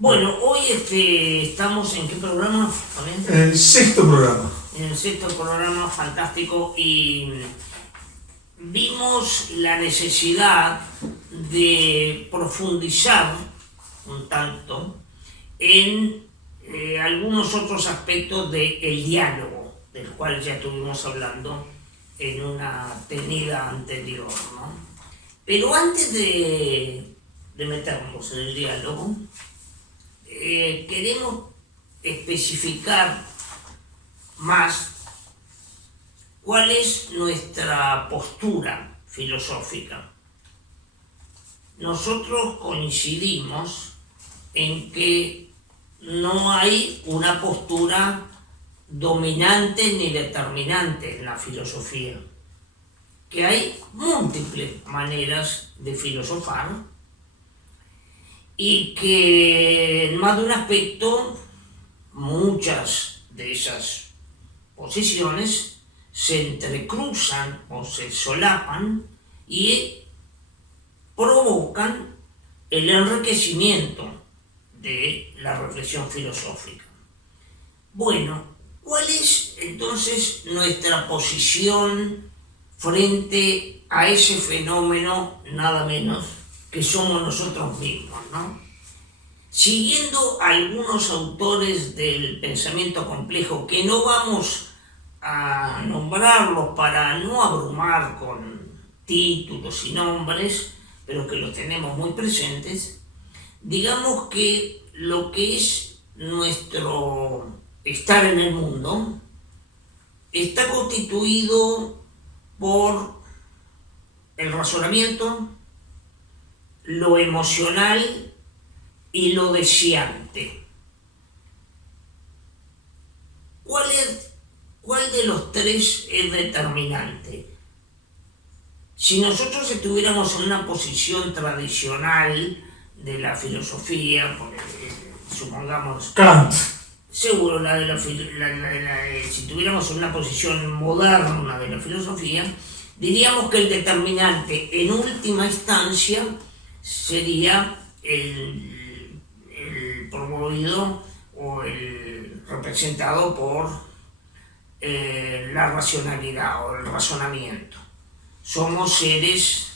Bueno, hoy estamos en qué programa, Fabián? El sexto programa. En el sexto programa, fantástico, y vimos la necesidad de profundizar un tanto en algunos otros aspectos del diálogo, del cual ya estuvimos hablando en una tenida anterior, ¿no? Pero antes de meternos en el diálogo, queremos especificar más cuál es nuestra postura filosófica. Nosotros coincidimos en que no hay una postura dominante ni determinante en la filosofía, que hay múltiples maneras de filosofar y que en más de un aspecto muchas de esas posiciones se entrecruzan o se solapan y provocan el enriquecimiento de la reflexión filosófica. Bueno, ¿cuál es entonces nuestra posición frente a ese fenómeno nada menos que somos nosotros mismos, ¿no? Siguiendo algunos autores del pensamiento complejo, que no vamos a nombrarlos para no abrumar con títulos y nombres, pero que los tenemos muy presentes, digamos que lo que es nuestro estar en el mundo está constituido por el razonamiento, lo emocional y lo deseante. ¿Cuál de los tres es determinante? Si nosotros estuviéramos en una posición tradicional de la filosofía, supongamos Kant. seguro si tuviéramos una posición moderna de la filosofía, diríamos que el determinante en última instancia sería el promovido o el representado por la racionalidad o el razonamiento. Somos seres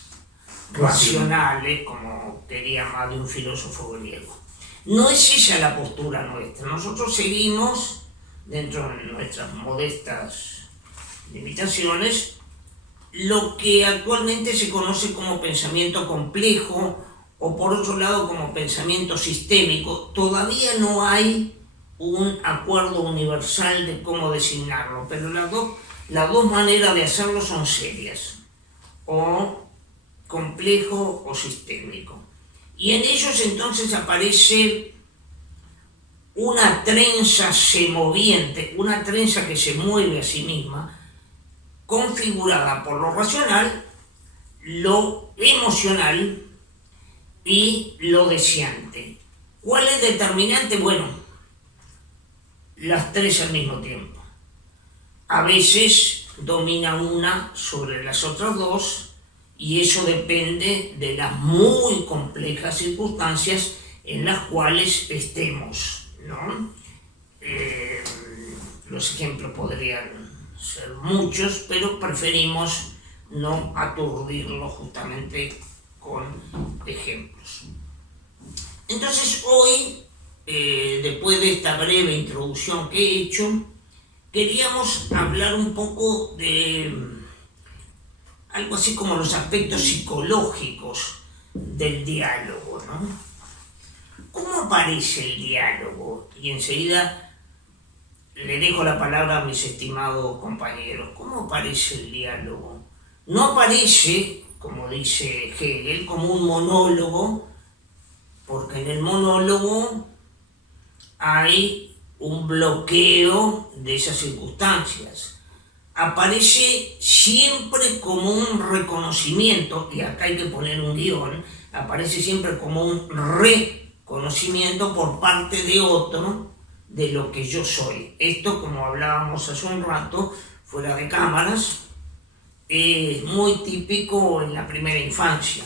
racionales, como quería más de un filósofo griego. No es esa la postura nuestra. Nosotros seguimos, dentro de nuestras modestas limitaciones, lo que actualmente se conoce como pensamiento complejo o por otro lado como pensamiento sistémico. Todavía no hay un acuerdo universal de cómo designarlo, pero las dos maneras de hacerlo son serias, o complejo o sistémico. Y en ellos entonces aparece una trenza semoviente, una trenza que se mueve a sí misma, configurada por lo racional, lo emocional y lo deseante. ¿Cuál es determinante? Bueno, las tres al mismo tiempo. A veces domina una sobre las otras dos y eso depende de las muy complejas circunstancias en las cuales estemos, ¿no? Los ejemplos podrían ser muchos, pero preferimos no aturdirlos justamente con ejemplos. Entonces hoy, después de esta breve introducción que he hecho, queríamos hablar un poco de algo así como los aspectos psicológicos del diálogo, ¿no? ¿Cómo aparece el diálogo? Y enseguida le dejo la palabra a mis estimados compañeros. ¿Cómo aparece el diálogo? No aparece, como dice Hegel, como un monólogo, porque en el monólogo hay un bloqueo de esas circunstancias. Aparece siempre como un reconocimiento, y acá hay que poner un guión, aparece siempre como un reconocimiento por parte de otro de lo que yo soy. Esto, como hablábamos hace un rato, fuera de cámaras, es muy típico en la primera infancia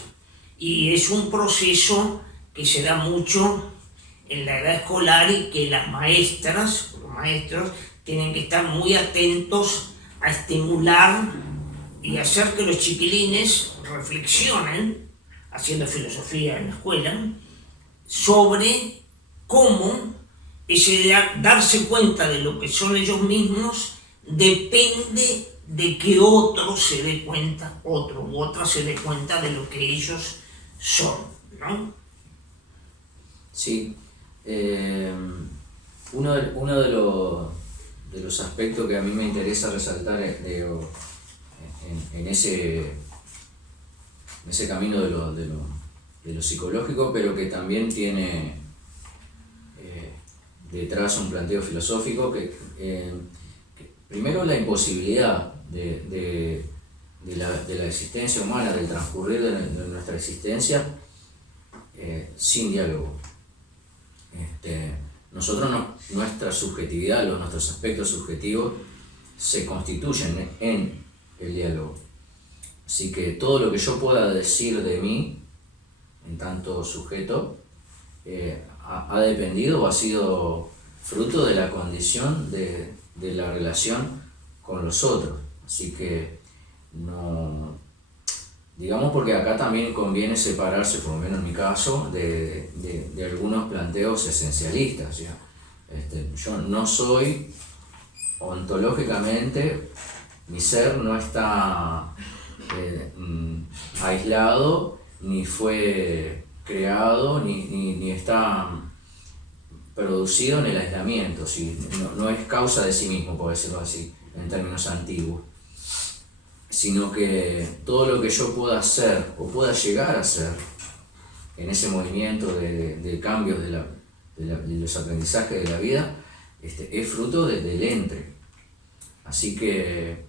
y es un proceso que se da mucho en la edad escolar y que las maestras, los maestros, tienen que estar muy atentos a estimular y hacer que los chiquilines reflexionen, haciendo filosofía en la escuela, sobre cómo ese darse cuenta de lo que son ellos mismos depende de que otro se dé cuenta, otro u otra se dé cuenta de lo que ellos son, ¿no? Sí. Uno de los aspectos que a mí me interesa resaltar en ese camino de lo psicológico, pero que también tiene detrás un planteo filosófico, que primero la imposibilidad de la existencia humana, del transcurrir de nuestra existencia sin diálogo. Nosotros nuestra subjetividad, nuestros aspectos subjetivos se constituyen en el diálogo. Así que todo lo que yo pueda decir de mí, en tanto sujeto, ha dependido o ha sido fruto de la condición de la relación con los otros. Así que no, digamos, porque acá también conviene separarse, por lo menos en mi caso, de algunos planteos esencialistas, ¿ya? Yo no soy ontológicamente, mi ser no está aislado, ni fue creado, ni está producido en el aislamiento, ¿sí? No es causa de sí mismo, por decirlo así, en términos antiguos, sino que todo lo que yo pueda hacer o pueda llegar a hacer en ese movimiento de cambios de los aprendizajes de la vida, es fruto del entre. Así que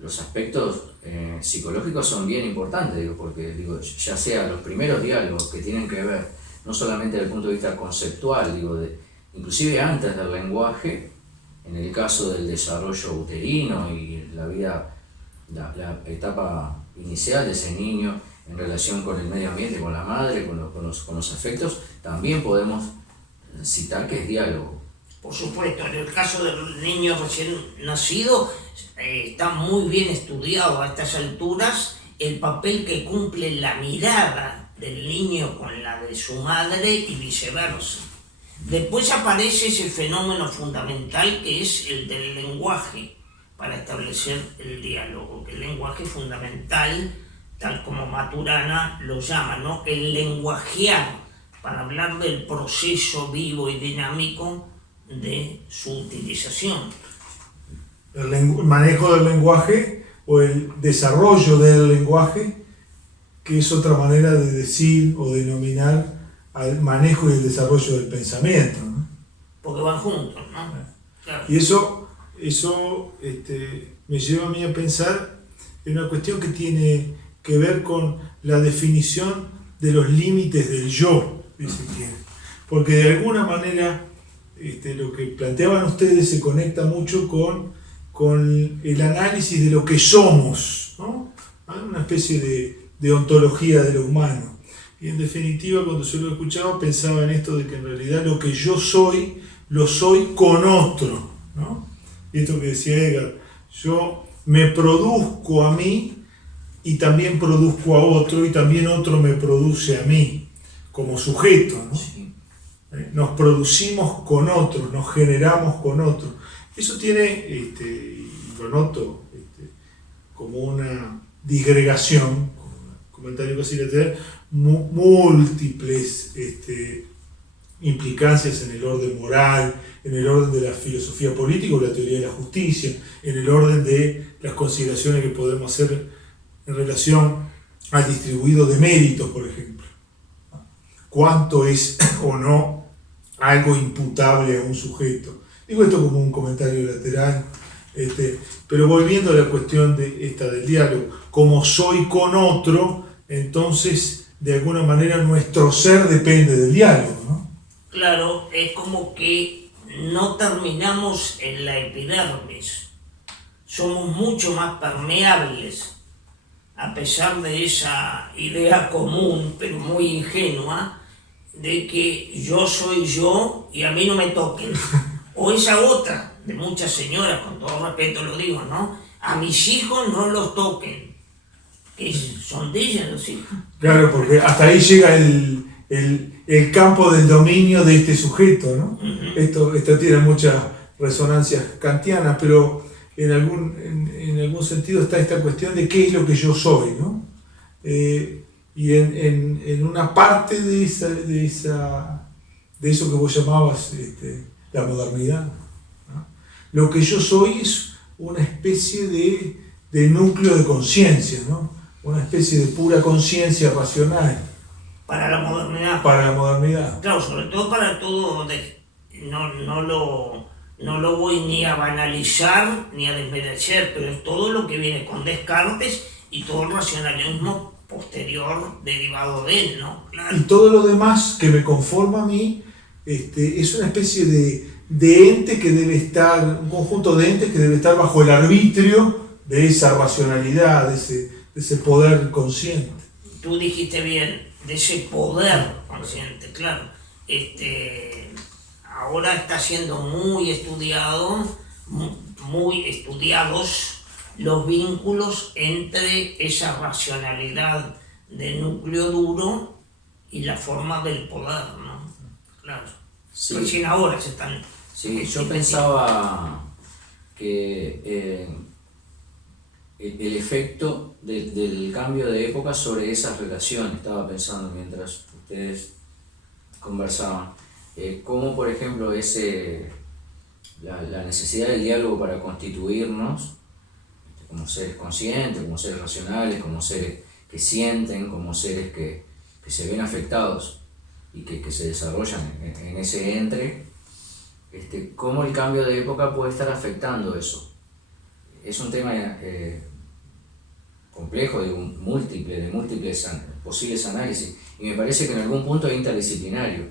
los aspectos psicológicos son bien importantes, porque ya sea los primeros diálogos que tienen que ver no solamente desde el punto de vista conceptual, inclusive antes del lenguaje, en el caso del desarrollo uterino y la etapa inicial de ese niño en relación con el medio ambiente, con la madre, con los afectos, también podemos citar que es diálogo. Por supuesto, en el caso del niño recién nacido, está muy bien estudiado a estas alturas el papel que cumple la mirada del niño con la de su madre y viceversa. Después aparece ese fenómeno fundamental que es el del lenguaje para establecer el diálogo, que el lenguaje es fundamental, tal como Maturana lo llama, ¿no? El lenguajear, para hablar del proceso vivo y dinámico de su utilización. El manejo del lenguaje o el desarrollo del lenguaje, que es otra manera de decir o denominar al manejo y el desarrollo del pensamiento, ¿no? Porque van juntos, ¿no? Claro. Y eso me lleva a mí a pensar en una cuestión que tiene que ver con la definición de los límites del yo, si se quiere. Porque de alguna manera lo que planteaban ustedes se conecta mucho con el análisis de lo que somos, ¿no? Una especie de ontología de lo humano. Y en definitiva, cuando yo lo escuchaba, pensaba en esto de que en realidad lo que yo soy, lo soy con otro, ¿no? Y esto que decía Edgar, yo me produzco a mí y también produzco a otro y también otro me produce a mí, como sujeto, ¿no? Sí. Nos producimos con otros, nos generamos con otros. Eso tiene, y lo noto, como una disgregación, como un comentario casi lateral, múltiples implicancias en el orden moral, en el orden de la filosofía política o la teoría de la justicia, en el orden de las consideraciones que podemos hacer en relación al distribuido de méritos, por ejemplo. ¿Cuánto es o no algo imputable a un sujeto? Digo esto como un comentario lateral, pero volviendo a la cuestión del diálogo, como soy con otro, entonces de alguna manera nuestro ser depende del diálogo, ¿no? Claro, es como que no terminamos en la epidermis, somos mucho más permeables, a pesar de esa idea común, pero muy ingenua, de que yo soy yo y a mí no me toquen. O esa otra, de muchas señoras, con todo respeto lo digo, ¿no? A mis hijos no los toquen. Son de ellas los hijos. Claro, porque hasta ahí llega el campo del dominio de este sujeto, ¿no? Esto tiene muchas resonancias kantianas, pero en algún sentido está esta cuestión de qué es lo que yo soy, ¿no? Y en una parte de eso que vos llamabas la modernidad, ¿no? Lo que yo soy es una especie de núcleo de conciencia, ¿no? Una especie de pura conciencia racional. Para la modernidad. Para la modernidad. Claro, sobre todo para todo. No lo voy ni a banalizar ni a desmerecer, pero es todo lo que viene con Descartes y todo el racionalismo posterior derivado de él, ¿no? Claro. Y todo lo demás que me conforma a mí es una especie de ente que debe estar, un conjunto de entes que debe estar bajo el arbitrio de esa racionalidad, de ese poder consciente. Tú dijiste bien, de ese poder consciente, claro. Ahora está siendo muy estudiados los vínculos entre esa racionalidad de núcleo duro y la forma del poder, ¿no? Claro. Sí. Recién ahora se están... Sí, yo pensaba que el efecto del cambio de época sobre esas relaciones, estaba pensando mientras ustedes conversaban, cómo por ejemplo la necesidad del diálogo para constituirnos como seres conscientes, como seres racionales, como seres que sienten, como seres que se ven afectados y que se desarrollan en ese entre, cómo el cambio de época puede estar afectando eso. Es un tema complejo, de múltiples posibles análisis, y me parece que en algún punto es interdisciplinario,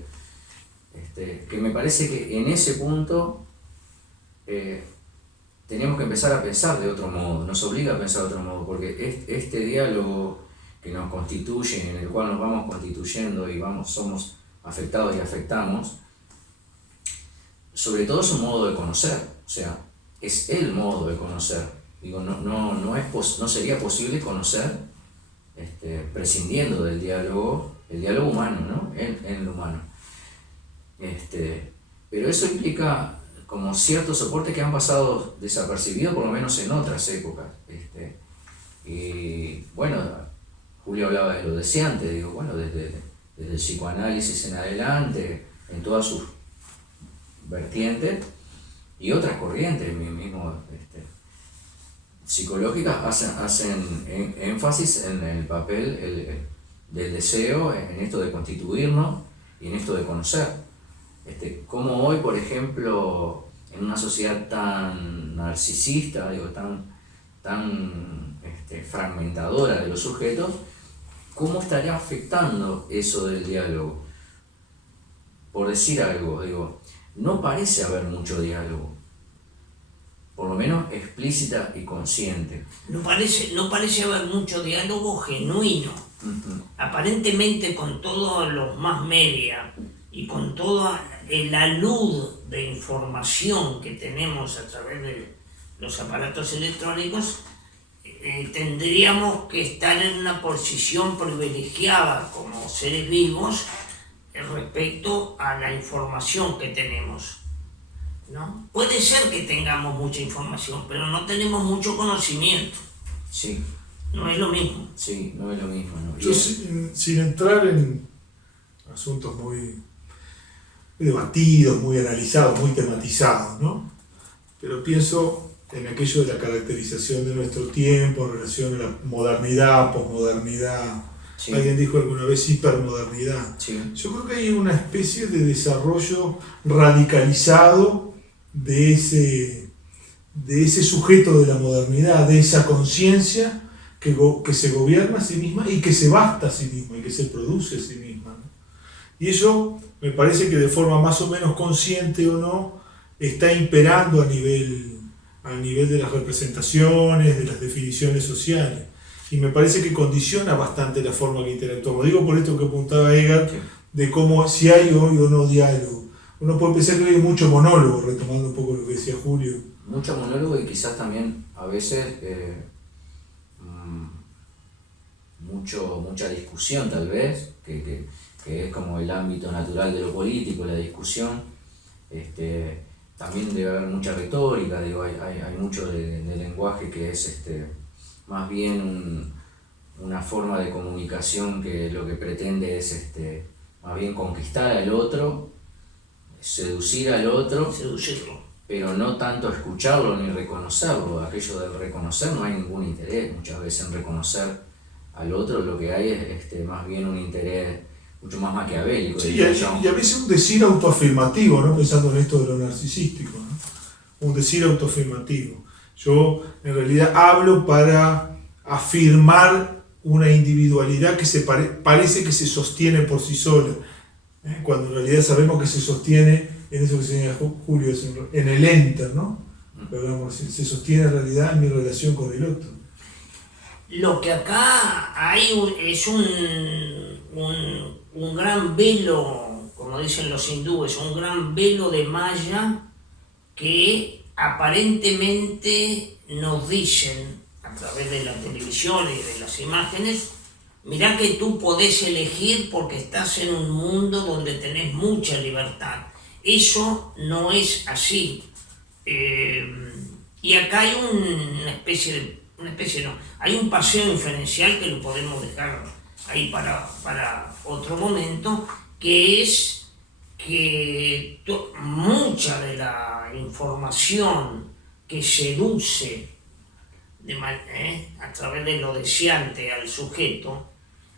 que me parece que en ese punto tenemos que empezar a pensar de otro modo, nos obliga a pensar de otro modo, porque este diálogo que nos constituye, en el cual nos vamos constituyendo y somos afectados y afectamos, sobre todo es un modo de conocer, o sea, es el modo de conocer. Digo, no sería posible conocer prescindiendo del diálogo, el diálogo humano, ¿no? En lo humano. Pero eso implica como ciertos soportes que han pasado desapercibidos, por lo menos en otras épocas. Y bueno, Julio hablaba de lo deseante, digo, bueno, desde el psicoanálisis en adelante, en todas sus vertientes, y otras corrientes mismo psicológicas hacen énfasis en el papel del deseo, en esto de constituirnos y en esto de conocer. Como hoy, por ejemplo, en una sociedad tan narcisista, digo, tan fragmentadora de los sujetos, ¿cómo estaría afectando eso del diálogo? Por decir algo, digo, no parece haber mucho diálogo, por lo menos explícita y consciente. No parece haber mucho diálogo genuino. Aparentemente, con todos los más media y con toda la luz de información que tenemos a través de los aparatos electrónicos, tendríamos que estar en una posición privilegiada como seres vivos respecto a la información que tenemos, ¿no? Puede ser que tengamos mucha información, pero no tenemos mucho conocimiento. Sí. No es lo mismo. Sí, no es lo mismo, ¿no? Yo sin entrar en asuntos muy debatidos, muy analizados, muy tematizados, ¿no? Pero pienso en aquello de la caracterización de nuestro tiempo en relación a la modernidad, posmodernidad. Sí. Alguien dijo alguna vez hipermodernidad. Sí. Yo creo que hay una especie de desarrollo radicalizado de ese sujeto de la modernidad, de esa conciencia que se gobierna a sí misma y que se basta a sí misma y que se produce a sí misma, ¿no? Y eso me parece que de forma más o menos consciente o no está imperando a nivel de las representaciones, de las definiciones sociales. Y me parece que condiciona bastante la forma que interactuamos. Digo por esto que apuntaba Edgar, de cómo, si hay hoy o no diálogo. Uno puede pensar que hay mucho monólogo, retomando un poco lo que decía Julio. Mucho monólogo y quizás también a veces mucha discusión tal vez, que es como el ámbito natural de lo político, la discusión. También debe haber mucha retórica, digo, hay mucho de lenguaje que es más bien una forma de comunicación que lo que pretende es más bien conquistar al otro, seducir al otro, Seducirlo. pero no tanto escucharlo ni reconocerlo. Aquello del reconocer no hay ningún interés muchas veces en reconocer al otro, lo que hay es más bien un interés mucho más maquiavélico. Sí, diría yo. y a veces un decir autoafirmativo, ¿no? Pensando en esto de lo narcisístico, ¿no? Un decir autoafirmativo. Yo en realidad hablo para afirmar una individualidad que parece que se sostiene por sí sola, cuando en realidad sabemos que se sostiene en eso que señala Julio, en el enter, ¿no? Pero se sostiene en realidad en mi relación con el otro. Lo que acá hay es un gran velo, como dicen los hindúes, un gran velo de malla que aparentemente nos dicen a través de la televisión y de las imágenes: mirá que tú podés elegir porque estás en un mundo donde tenés mucha libertad. Eso no es así. Y acá hay hay un paseo inferencial que lo podemos dejar ahí para otro momento, que es que mucha de la información que seduce a través de lo deseante al sujeto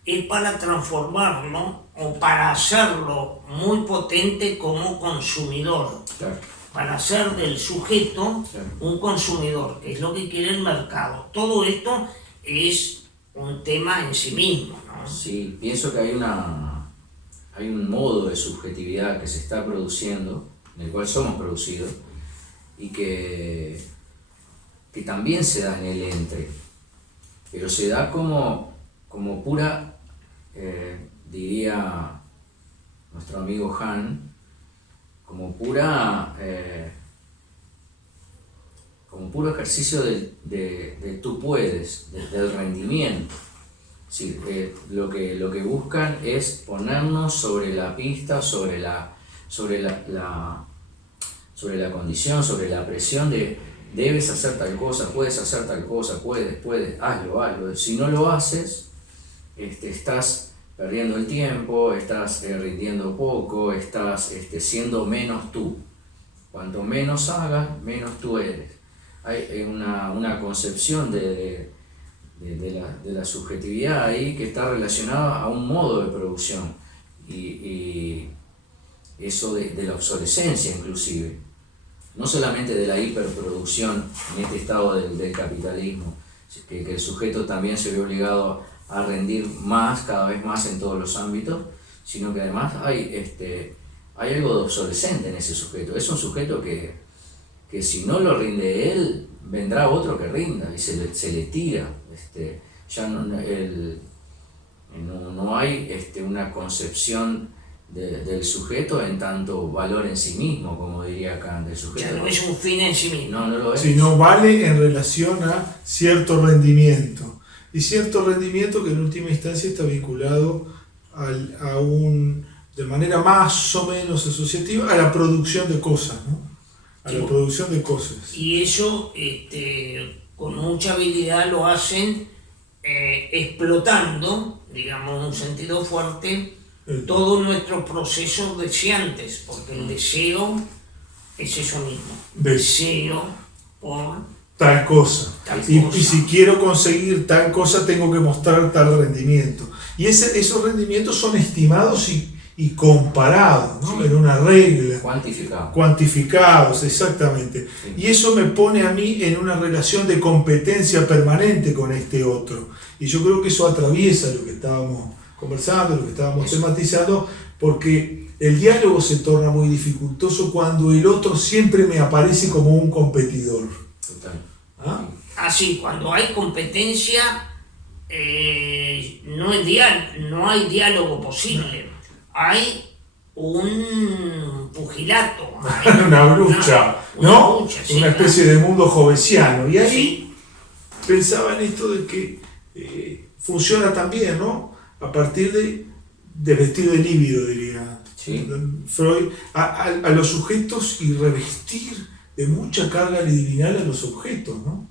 es para transformarlo o para hacerlo muy potente como consumidor. Claro. Para hacer del sujeto un consumidor, que es lo que quiere el mercado. Todo esto es un tema en sí mismo, ¿no? Sí, pienso que hay un modo de subjetividad que se está produciendo, en el cual somos producidos, y que también se da en el entre, pero se da como pura, diría nuestro amigo Han, como puro ejercicio de tú puedes, del rendimiento. Sí, lo que buscan es ponernos sobre la pista, sobre la condición, sobre la presión de debes hacer tal cosa, puedes hacer tal cosa, puedes, hazlo. Si no lo haces, estás perdiendo el tiempo, estás rindiendo poco, estás siendo menos tú. Cuanto menos hagas, menos tú eres. Hay una concepción de la subjetividad ahí que está relacionada a un modo de producción y eso de la obsolescencia inclusive, no solamente de la hiperproducción en este estado del capitalismo, que el sujeto también se ve obligado a rendir más, cada vez más en todos los ámbitos, sino que además hay algo de obsolescente en ese sujeto. Es un sujeto que si no lo rinde él, vendrá otro que rinda y se le tira. Ya no hay una concepción del sujeto en tanto valor en sí mismo, como diría Kant. El sujeto Ya no es un fin en sí mismo. no lo es. Sino vale en relación a cierto rendimiento. Y cierto rendimiento que en última instancia está vinculado de manera más o menos asociativa a la producción de cosas, ¿no? La producción de cosas. Y eso con mucha habilidad lo hacen explotando, digamos en un sentido fuerte, todos nuestros procesos deseantes, porque el deseo es eso mismo. Deseo por tal cosa. Y si quiero conseguir tal cosa, tengo que mostrar tal rendimiento. Y esos rendimientos son estimados y comparados, ¿no? Sí. En una regla. Cuantificados, exactamente. Sí. Y eso me pone a mí en una relación de competencia permanente con este otro. Y yo creo que eso atraviesa lo que estábamos conversando, lo que estábamos tematizando, porque el diálogo se torna muy dificultoso cuando el otro siempre me aparece como un competidor. Total. ¿Ah? Así, cuando hay competencia, no hay diálogo posible. hay un pugilato, hay Una lucha, ¿no? lucha, sí, Una especie de mundo jovesiano. Y ahí Sí, pensaba en esto de que funciona también, ¿no? A partir de vestir de líbido, diría Sí. Freud, a los sujetos y revestir de mucha carga libidinal a los objetos, ¿no?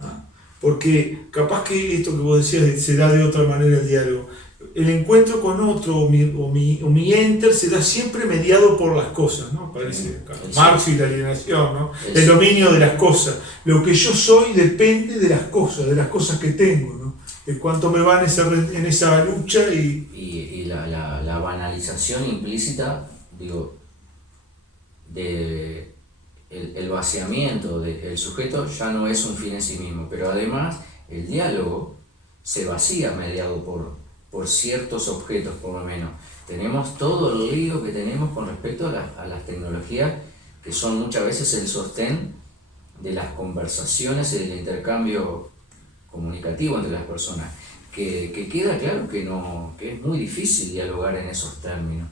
¿Ah? Porque capaz que esto que vos decías se da de otra manera el diálogo. El encuentro con otro o mi enter se da siempre mediado por las cosas, ¿no? Parece Marx y la alienación, ¿no? El dominio de las cosas. Lo que yo soy depende de las cosas que tengo, ¿no? De cuánto me va en esa lucha Y la banalización implícita, digo, de el vaciamiento del sujeto ya no es un fin en sí mismo, pero además el diálogo se vacía mediado por ciertos objetos, por lo menos. Tenemos todo el lío que tenemos con respecto a las tecnologías, que son muchas veces el sostén de las conversaciones y del intercambio comunicativo entre las personas, que queda claro que es muy difícil dialogar en esos términos.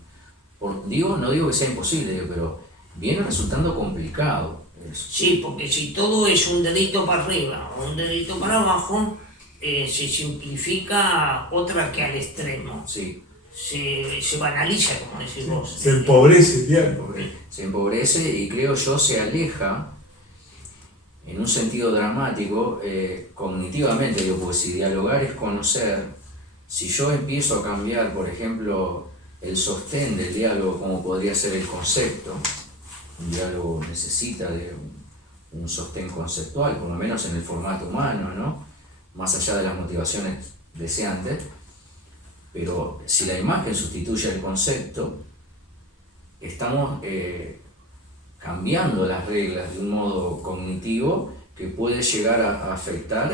No digo que sea imposible, pero viene resultando complicado eso. sí, porque si todo es un dedito para arriba o un dedito para abajo, se simplifica otra que al extremo. Sí, Se banaliza, como decís vos. se empobrece el diálogo. se empobrece y creo yo se aleja en un sentido dramático, cognitivamente, digo, porque si dialogar es conocer, si yo empiezo a cambiar, por ejemplo, el sostén del diálogo, como podría ser el concepto, un diálogo necesita de un sostén conceptual, por lo menos en el formato humano, ¿no? Más allá de las motivaciones deseantes, pero si la imagen sustituye el concepto, estamos cambiando las reglas de un modo cognitivo que puede llegar a afectar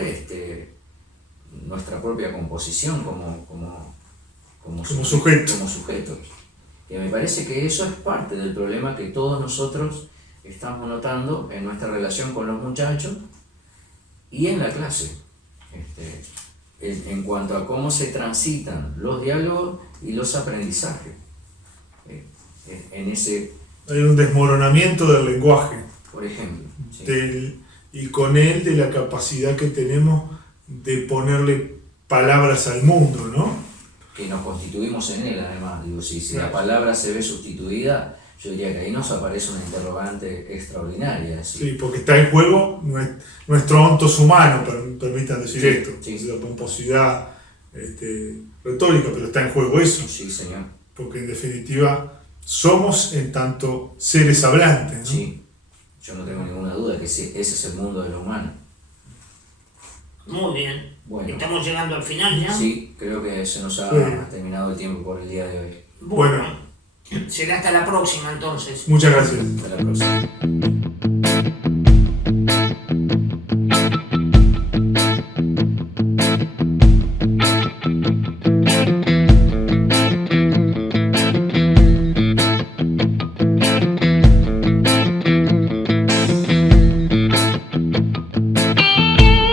nuestra propia composición como sujetos. Y me parece que eso es parte del problema que todos nosotros estamos notando en nuestra relación con los muchachos y en la clase, en cuanto a cómo se transitan los diálogos y los aprendizajes. En ese, Hay un desmoronamiento del lenguaje por ejemplo, sí. y con él de la capacidad que tenemos de ponerle palabras al mundo, ¿no? Que nos constituimos en él, además. Digo, si la palabra se ve sustituida, yo diría que ahí nos aparece una interrogante extraordinaria. Sí, porque está en juego nuestro ontos humano, permitan decir esto. Sí. La pomposidad retórica, pero está en juego eso. Sí, señor. Porque en definitiva somos en tanto seres hablantes, ¿no? Sí, yo no tengo ninguna duda que ese es el mundo de lo humano. Muy bien. Bueno. Estamos llegando al final ya. Sí, creo que se nos ha Sí. terminado el tiempo por el día de hoy. Bueno, será hasta la próxima entonces. Muchas gracias. Hasta la próxima.